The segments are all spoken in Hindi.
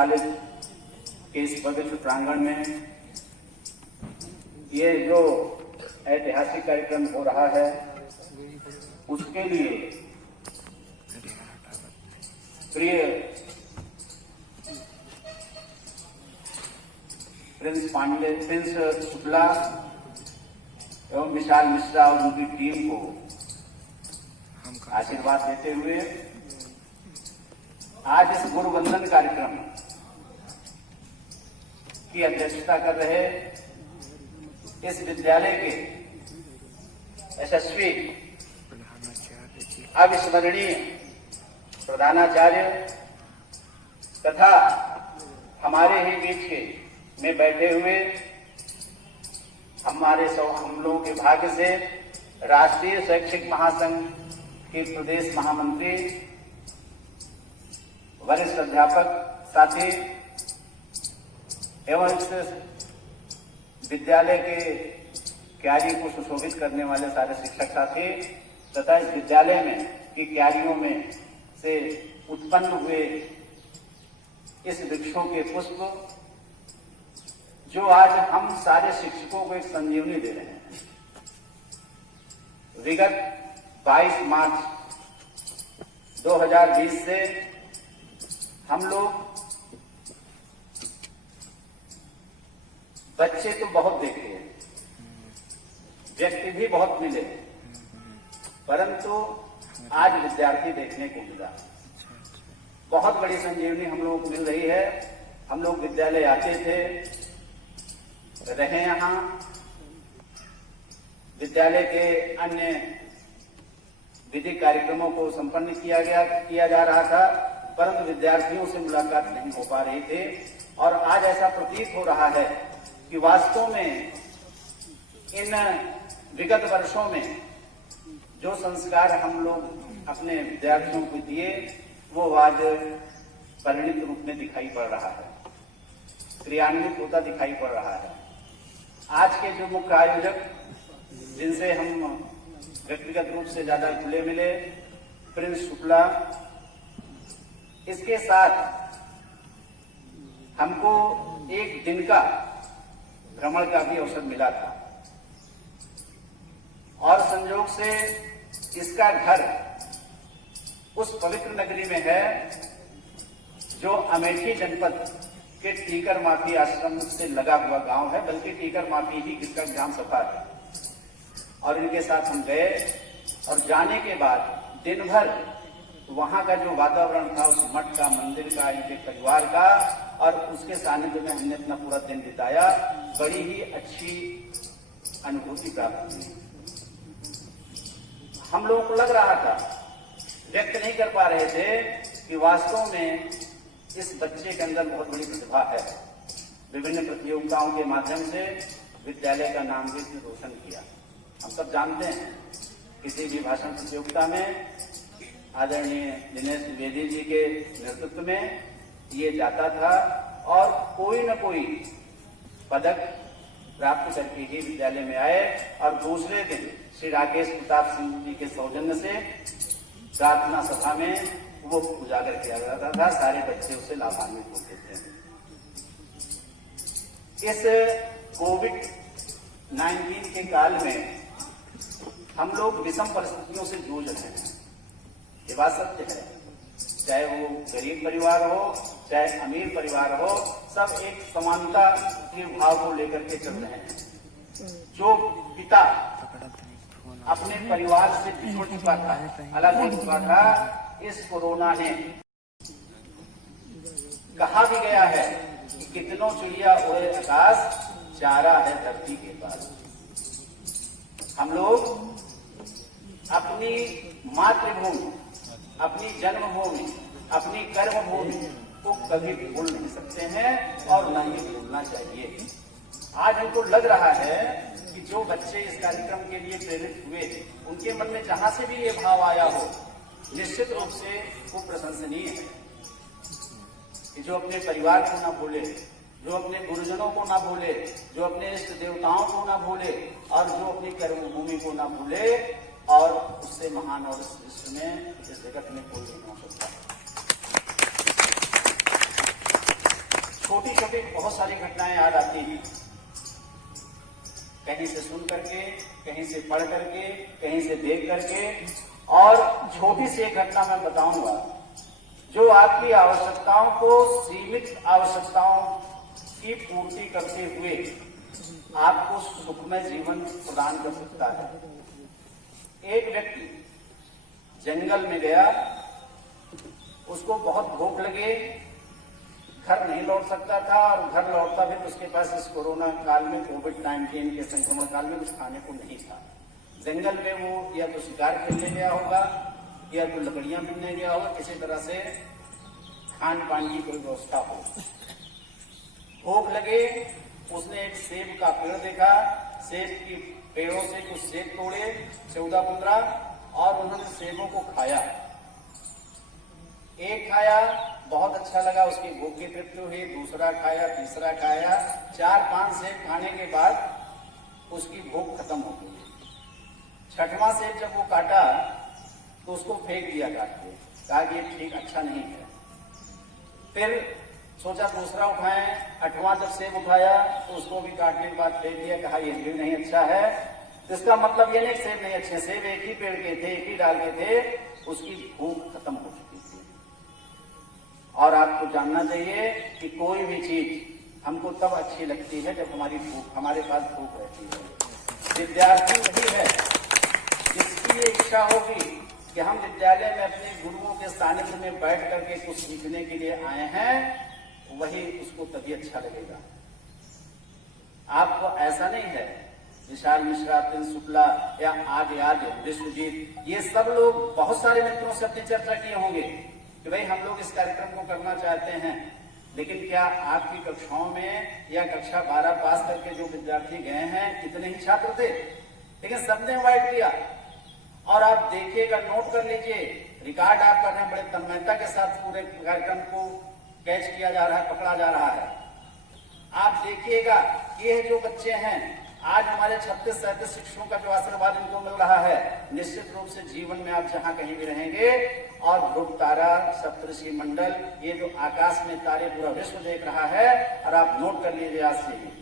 कॉलेज के इस पवित्र प्रांगण में ये जो ऐतिहासिक कार्यक्रम हो रहा है उसके लिए प्रिय प्रिंस शुक्ला एवं विशाल मिश्रा और उनकी टीम को आशीर्वाद देते हुए आज इस गुरु वंदन कार्यक्रम की अध्यक्षता कर रहे इस विद्यालय के यशस्वी अविस्मरणीय प्रधानाचार्य तथा हमारे ही बीच के में बैठे हुए हम लोगों के भाग्य से राष्ट्रीय शैक्षिक महासंघ के प्रदेश महामंत्री, वरिष्ठ अध्यापक साथी एवं इस विद्यालय के क्यारी को सुशोभित करने वाले सारे शिक्षक साथी तथा इस विद्यालय में की क्यारियों में से उत्पन्न हुए इस वृक्षों के पुष्प जो आज हम सारे शिक्षकों को एक संजीवनी दे रहे हैं। विगत 22 मार्च 2020 से हम लोग बच्चे तो बहुत देखे हैं, व्यक्ति भी बहुत मिले, परंतु आज विद्यार्थी देखने को मिला। बहुत बड़ी संजीवनी हम लोगों को मिल रही है। हम लोग विद्यालय आते थे, रहे यहाँ, विद्यालय के अन्य विधिक कार्यक्रमों को संपन्न किया जा रहा था, परंतु विद्यार्थियों से मुलाकात नहीं हो पा रही थी। और आज ऐसा प्रतीत हो रहा है कि वास्तव में इन विगत वर्षों में जो संस्कार हम लोग अपने विद्यार्थियों को दिए वो आज परिणित रूप में दिखाई पड़ रहा है, क्रियान्वित होता दिखाई पड़ रहा है। आज के जो मुख्य आयोजक जिनसे हम व्यक्तिगत रूप से ज्यादा खुले मिले, प्रिंस शुक्ला, इसके साथ हमको एक दिन का भ्रमण का भी अवसर मिला था और संयोग से इसका घर उस पवित्र नगरी में है जो अमेठी जनपद के टीकर माफी आश्रम से लगा हुआ गांव है, बल्कि टीकर माफी ही इसका ग्राम सभा है। और इनके साथ हम गए और जाने के बाद दिन भर वहां का जो वातावरण था, उस मठ का, मंदिर का, इनके परिवार का और उसके सानिध्य में हमने अपना पूरा दिन बिताया। बड़ी ही अच्छी अनुभूति प्राप्त हुई। हम लोगों को लग रहा था, व्यक्त नहीं कर पा रहे थे कि वास्तव में इस बच्चे के अंदर बहुत बड़ी प्रतिभा है। विभिन्न प्रतियोगिताओं के माध्यम से विद्यालय का नाम भी रोशन किया। हम सब जानते हैं किसी भी भाषण प्रतियोगिता में आदरणीय दिनेश द्विवेदी जी के नेतृत्व में ये जाता था और कोई न कोई पदक प्राप्त करके ही विद्यालय में आए। और दूसरे दिन श्री राकेश प्रताप सिंह जी के सौजन्य से प्रार्थना सभा में वो उजागर किया जाता था। सारे बच्चे उससे लाभान्वित होते थे। इस कोविड-19 के काल में हम लोग विषम परिस्थितियों से जूझ रहे हैं, ये बात सत्य है। चाहे वो गरीब परिवार हो, चाहे अमीर परिवार हो, सब एक समानता के भाव को लेकर के चल रहे हैं। जो पिता अपने परिवार से बिछड़ चुका था, अलग हो चुका था, इस कोरोना ने कहा भी गया है कि कितनों चिड़िया उड़े आकाश, चारा है धरती के पास। हम लोग अपनी मातृभूमि, अपनी जन्मभूमि, अपनी कर्मभूमि को कभी भूल नहीं सकते हैं और न ही भूलना चाहिए। आज हमको लग रहा है कि जो बच्चे इस कार्यक्रम के लिए प्रेरित हुए, उनके मन में जहां से भी ये भाव आया हो, निश्चित रूप से वो प्रशंसनीय है कि जो अपने परिवार को ना भूले, जो अपने गुरुजनों को ना भूले, जो अपने इष्ट देवताओं को ना भूले और जो अपनी कर्मभूमि को ना भूले, और उससे महान और इस विश्व में, इस जगत में कोई नहीं हो सकता। छोटी छोटी बहुत सारी घटनाएं याद आती हैं, कहीं से सुन करके, कहीं से पढ़ करके, कहीं से देख करके। और छोटी सी एक घटना मैं बताऊंगा जो आपकी आवश्यकताओं को, सीमित आवश्यकताओं की पूर्ति करते हुए आपको सुखमय जीवन प्रदान कर सकता है। एक व्यक्ति जंगल में गया, उसको बहुत भूख लगे, घर नहीं लौट सकता था, और घर लौटता भी तो उसके पास इस कोरोना काल में, कोविड-19 के संक्रमण काल में कुछ खाने को नहीं था। जंगल में वो या तो शिकार खेलने गया होगा या तो लकड़ियां मिलने गया होगा, किसी तरह से खान पान की कोई व्यवस्था हो। भूख लगे, उसने एक सेब का पेड़ देखा, सेब की पेड़ों से कुछ सेब तोड़े 14-15, और उन्होंने सेबों को खाया। एक खाया, बहुत अच्छा लगा, उसकी भूख की तृप्ति हुई। दूसरा खाया, तीसरा खाया, 4-5 सेब खाने के बाद उसकी भूख खत्म हो गई। छठवां सेब जब वो काटा तो उसको फेंक दिया काट के, कहा कि ये ठीक अच्छा नहीं है। फिर सोचा दूसरा उठाएं, 8वां जब सेब उठाया तो उसको भी काटने के बाद फेंक दिया, कहा ये भी नहीं अच्छा है। तो इसका मतलब ये नहीं सेब नहीं अच्छे, सेब एक ही पेड़ के थे, एक ही डाल के थे, उसकी भूख खत्म हो चुकी थी। और आपको जानना चाहिए कि कोई भी चीज हमको तब अच्छी लगती है जब हमारे पास भूख रहती है। विद्यार्थी वही है जिसकी ये इच्छा होगी कि हम विद्यालय में अपने गुरुओं के सानिध्य में बैठ करके कुछ सीखने के लिए आए हैं, वही उसको तभी अच्छा लगेगा। आपको ऐसा नहीं है, विशाल मिश्रा, प्रिंस शुक्ला या आदि विश्वजीत, ये सब लोग बहुत सारे मित्रों से अपनी चर्चा किए होंगे कि भाई हम लोग इस कार्यक्रम को करना चाहते हैं, लेकिन क्या आपकी कक्षाओं में या कक्षा 12 पास करके जो विद्यार्थी गए हैं इतने ही छात्र थे? लेकिन सबने अवॉइड किया। और आप देखिएगा, नोट कर लीजिए, रिकॉर्ड आप कर रहे हैं, बड़े तन्मयता के साथ पूरे कार्यक्रम को कैच किया जा रहा है, पकड़ा जा रहा है। आप देखिएगा, ये जो बच्चे हैं आज हमारे 36-37 शिक्षकों का जो आशीर्वाद इनको मिल रहा है, निश्चित रूप से जीवन में आप जहां कहीं भी रहेंगे, और ध्रुव तारा, सप्तऋषि मंडल, ये जो आकाश में तारे पूरा विश्व देख रहा है, और आप नोट कर लीजिए आज से ही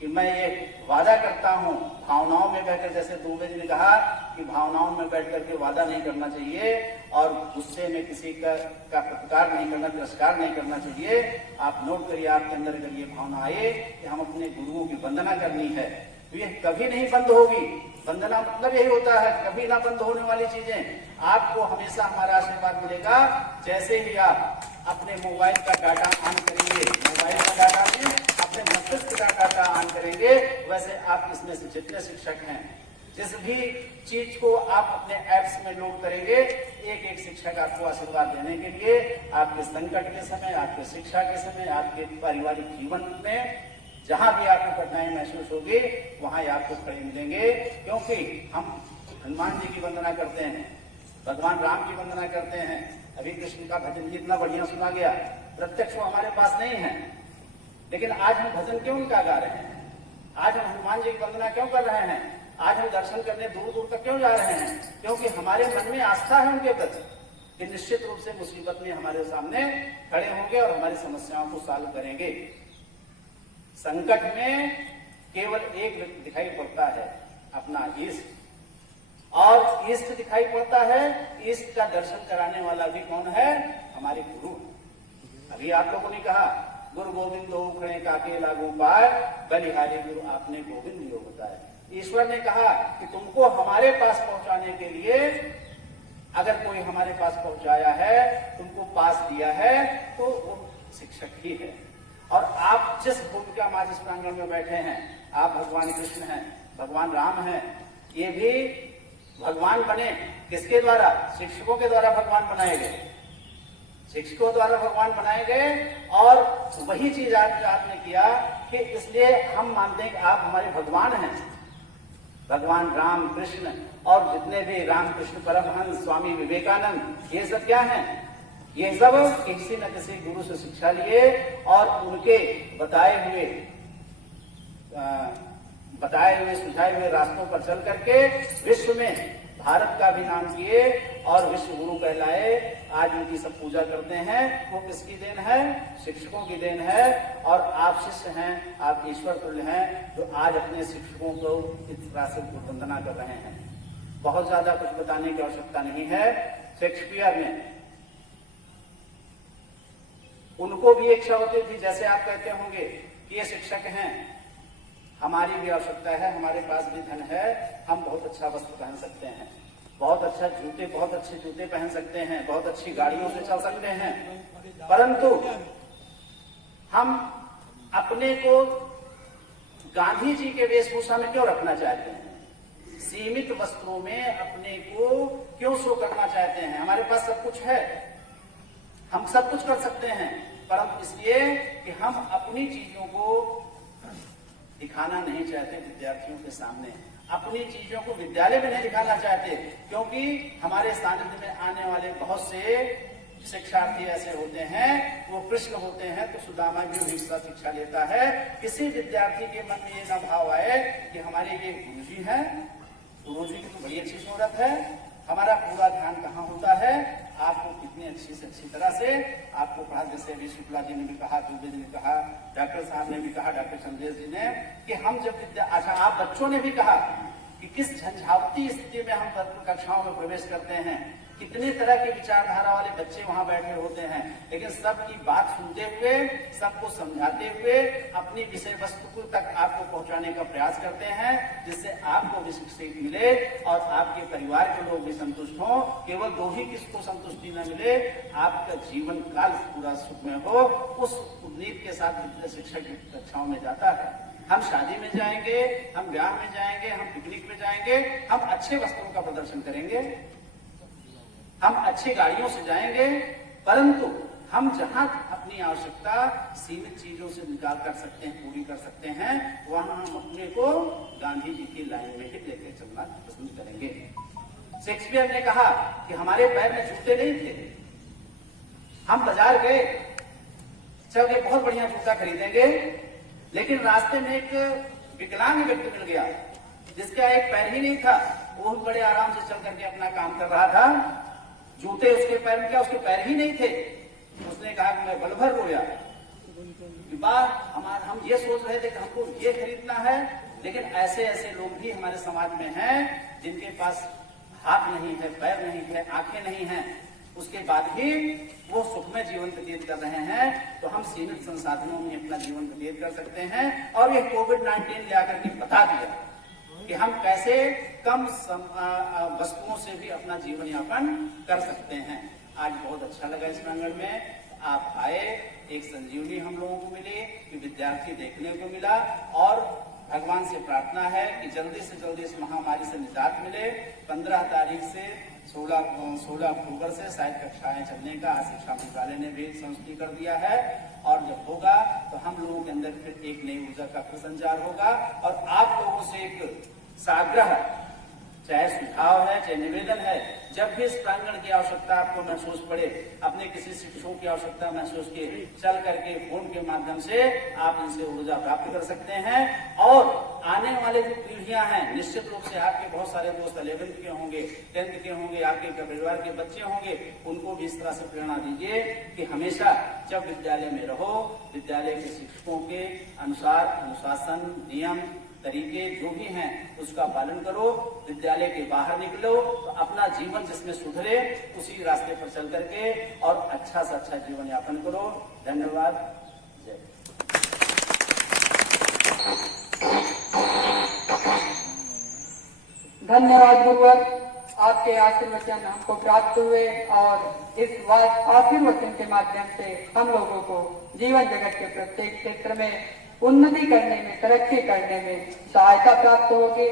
कि मैं ये वादा करता हूं, भावनाओं में बैठकर, जैसे दुबे जी ने कहा कि भावनाओं में बैठ करके वादा नहीं करना चाहिए, और गुस्से में किसी का प्रतिकार नहीं करना, तिरस्कार नहीं करना चाहिए। आप नोट करिए, आपके अंदर अगर ये भावना आए कि हम अपने गुरुओं की वंदना करनी है, तो ये कभी नहीं बंद होगी। वंदना मतलब यही होता है, कभी ना बंद होने वाली चीजें। आपको हमेशा हमारा आशीर्वाद मिलेगा। जैसे ही आप अपने मोबाइल का डाटा ऑन करेंगे, मोबाइल का डाटा में अपने मस्तिष्क का डाटा ऑन करेंगे, वैसे आप इसमें से जितने शिक्षक हैं, जिस भी चीज को आप अपने ऐप्स में लोड करेंगे, एक एक शिक्षक आपको आशीर्वाद देने के लिए, आपके संकट के समय, आपके शिक्षा के समय, आपके पारिवारिक जीवन में जहां भी आपको कठिनाई महसूस होगी, वहां ही आपको खड़े मिलेंगे। क्योंकि हम हनुमान जी की वंदना करते हैं, भगवान राम की वंदना करते हैं। अभी कृष्ण का भजन इतना बढ़िया सुना गया, प्रत्यक्ष वो हमारे पास नहीं है, लेकिन आज हम भजन क्यों उनका गा रहे हैं? आज हम हनुमान जी की वंदना क्यों कर रहे हैं? आज हम दर्शन करने दूर दूर तक क्यों जा रहे हैं? क्योंकि हमारे मन में आस्था है उनके प्रति कि निश्चित रूप से मुसीबत में हमारे सामने खड़े होंगे और हमारी समस्याओं को सॉल्व करेंगे। संकट में केवल एक दिखाई पड़ता है, अपना इष्ट, और इष्ट दिखाई पड़ता है। इष्ट का दर्शन कराने वाला भी कौन है? हमारे गुरु। अभी आप लोगों ने कहा गुरु गोविंद दो खड़े काके लागू पाए, बलिहारी गुरु आपने गोविंद योग बताया। ईश्वर ने कहा कि तुमको हमारे पास पहुंचाने के लिए, अगर कोई हमारे पास पहुंचाया है, तुमको पास दिया है, तो वो शिक्षक ही है। और आप जिस भूमिका में इस प्रांगण में बैठे हैं, आप भगवान कृष्ण हैं, भगवान राम हैं, ये भी भगवान बने किसके द्वारा? शिक्षकों के द्वारा भगवान बनाए गए, शिक्षकों द्वारा भगवान बनाए गए। और वही चीज आज आपने किया कि इसलिए हम मानते हैं कि आप हमारे भगवान हैं। भगवान राम कृष्ण और जितने भी रामकृष्ण परमहंस, स्वामी विवेकानंद, ये सब क्या हैं? ये सब किसी न किसी गुरु से शिक्षा लिए और उनके बताए हुए सुझाए हुए रास्तों पर चल करके विश्व में भारत का भी नाम किए और विश्व गुरु कहलाए। आज उनकी सब पूजा करते हैं। वो किसकी देन है? शिक्षकों की देन है। और आप शिष्य हैं, आप ईश्वर तुल्य हैं, जो आज अपने शिक्षकों को इस तरह से वंदना कर रहे हैं। बहुत ज्यादा कुछ बताने की आवश्यकता नहीं है। शेक्सपियर ने, उनको भी इच्छा होती थी, जैसे आप कहते होंगे कि ये शिक्षक हैं, हमारी भी आवश्यकता है, हमारे पास भी धन है, हम बहुत अच्छा वस्त्र पहन सकते हैं, बहुत अच्छे जूते पहन सकते हैं, बहुत अच्छी गाड़ियों से चल सकते हैं, परंतु हम अपने को गांधी जी के वेशभूषा में क्यों रखना चाहते हैं? सीमित वस्त्रों में अपने को क्यों शो करना चाहते हैं? हमारे पास सब कुछ है, हम सब कुछ कर सकते हैं, परंतु इसलिए कि हम अपनी चीजों को दिखाना नहीं चाहते विद्यार्थियों के सामने, अपनी चीजों को विद्यालय में नहीं दिखाना चाहते, क्योंकि हमारे सानिध्य में आने वाले बहुत से शिक्षार्थी ऐसे होते हैं, वो कृष्ण होते हैं, तो सुदामा भी उन्हीं से शिक्षा लेता है। किसी विद्यार्थी के मन में ये न भाव आए कि हमारे ये गुरुजी हैं, गुरुजी की तो बड़ी अच्छी शोहरत है, हमारा पूरा ध्यान कहाँ होता है? आपको कितनी अच्छी से अच्छी तरह से आपको पढ़ा, जैसे अभी शुक्ला जी ने भी कहा, दुबे जी ने कहा, डॉक्टर साहब ने भी कहा, डॉक्टर संदेश जी ने, कि हम जब अच्छा, आप बच्चों ने भी कहा कि किस झंझावती स्थिति में हम कक्षाओं में प्रवेश करते हैं, कितने तरह की विचारधारा वाले बच्चे वहां बैठे होते हैं, लेकिन सबकी बात सुनते हुए, सबको समझाते हुए अपनी विषय वस्तु को तक आपको पहुंचाने का प्रयास करते हैं, जिससे आपको भी सीख मिले और आपके परिवार के लोग भी संतुष्ट हों। केवल दो ही किसको संतुष्टि न मिले, आपका जीवन काल पूरा सुख में हो, उस उम्मीद के साथ शिक्षक कक्षाओं में जाता है। हम शादी में जाएंगे, हम ब्याह में जाएंगे, हम पिकनिक में जाएंगे, हम अच्छे वस्त्रों का प्रदर्शन करेंगे, हम अच्छी गाड़ियों से जाएंगे, परंतु हम जहां अपनी आवश्यकता सीमित चीजों से निकाल कर सकते हैं, पूरी कर सकते हैं, वहां हम अपने को गांधी जी की लाइन में ही लेकर चलना पसंद करेंगे। शेक्सपियर ने कहा कि हमारे पैर में जूते नहीं थे, हम बाजार गए, चल के बहुत बढ़िया जूता खरीदेंगे, लेकिन रास्ते में एक विकलांग व्यक्ति मिल गया जिसका एक पैर ही नहीं था, वो बड़े आराम से चल करके अपना काम कर रहा था, जूते उसके पैर में क्या, उसके पैर ही नहीं थे। उसने कहा कि मैं बल भर रोया, हम ये सोच रहे थे कि हमको ये खरीदना है, लेकिन ऐसे ऐसे लोग भी हमारे समाज में हैं जिनके पास हाथ नहीं है, पैर नहीं है, आंखें नहीं हैं, उसके बाद भी वो सुखमय जीवन व्यतीत कर रहे हैं। तो हम सीमित संसाधनों में अपना जीवन व्यतीत कर सकते हैं, और ये कोविड-19 ले आकर के बता दिया कि हम कैसे कम वस्तुओं से भी अपना जीवन यापन कर सकते हैं। आज बहुत अच्छा लगा इस प्रांगण में आप आए, एक संजीवनी हम लोगों को मिली, कि विद्यार्थी देखने को मिला, और भगवान से प्रार्थना है कि जल्दी से जल्दी इस महामारी से निजात मिले। 15 तारीख से 16 अक्टूबर से शायद कक्षाएं चलने का आज शिक्षा मंत्रालय ने भी संस्तुति कर दिया है, और जब होगा तो हम लोगों के अंदर फिर एक नई ऊर्जा का फिर संचार होगा। और आप लोगों से एक साग्रह, चाहे सुझाव है, चाहे निवेदन है, जब भी इस प्रांगण की आवश्यकता आपको महसूस पड़े, अपने किसी शिक्षकों की आवश्यकता महसूस की, चल करके फोन के माध्यम से आप इनसे ऊर्जा प्राप्त कर सकते हैं। और आने वाले जो पीढ़ियां हैं, निश्चित रूप से आपके बहुत सारे दोस्त 11th के होंगे, 10th के होंगे, आपके परिवार के बच्चे होंगे, उनको भी इस तरह से प्रेरणा दीजिए कि हमेशा जब विद्यालय में रहो, विद्यालय के शिक्षकों के अनुसार अनुशासन, नियम, तरीके जो भी हैं उसका पालन करो। विद्यालय के बाहर निकलो तो अपना जीवन जिसमें सुधरे उसी रास्ते पर चल करके और अच्छा से अच्छा जीवन यापन करो। धन्यवाद। जय। धन्यवाद गुरुवर, आपके आशीर्वचन हमको प्राप्त हुए, और इस आशीर्वचन के माध्यम से हम लोगों को जीवन जगत के प्रत्येक क्षेत्र में उन्नति करने में, तरक्की करने में सहायता प्राप्त होगी।